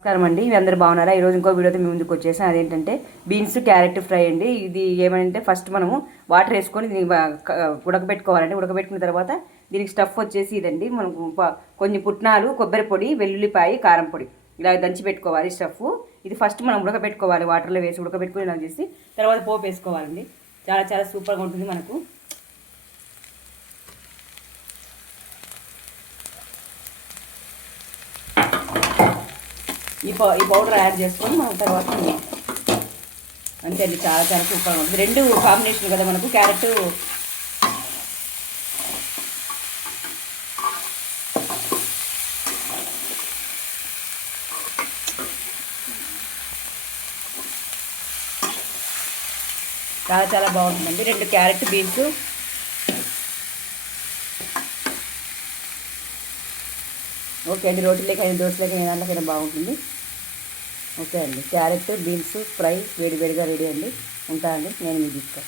నమస్కారం అండి. మీ అందరు బాగున్నారా? ఈరోజు ఇంకో వీడియోతో మీ ముందుకు వచ్చేసాను. అదేంటంటే బీన్స్ క్యారెట్ ఫ్రై అండి. ఇది ఏమంటే ఫస్ట్ మనము వాటర్ వేసుకొని దీనికి ఉడకబెట్టుకోవాలండి. ఉడకబెట్టుకున్న తర్వాత దీనికి స్టఫ్ వచ్చేసి ఇదండి. మనకు కొన్ని పుట్నాలు కొబ్బరి పొడి వెల్లుల్లిపాయ కారం పొడి ఇలా దంచి పెట్టుకోవాలి స్టఫ్. ఇది ఫస్ట్ మనం ఉడకబెట్టుకోవాలి. వాటర్లో వేసి ఉడకబెట్టుకుని ఇలా చేసి తర్వాత పోపు వేసుకోవాలండి. చాలా చాలా సూపర్గా ఉంటుంది మనకు. ఈ పౌ ఈ పౌడర్ యాడ్ చేసుకొని మనం తర్వాత అంతే అండి చాలా చాలా సూపర్గా ఉంటుంది రెండు కాంబినేషన్ కదా మనకు క్యారెట్ చాలా చాలా బాగుంటుందండి. రెండు క్యారెట్ బీన్స్ ఓకే అండి రోటీలోకి అయిన దోశలోకి అయిన దాంట్లోకైనా బాగుంటుంది. ఓకే అండి క్యారెట్ బీన్స్ ఫ్రై వేడి వేడిగా రెడీ అండి. ఉంటా అండి నేను మీకు ఇస్తాను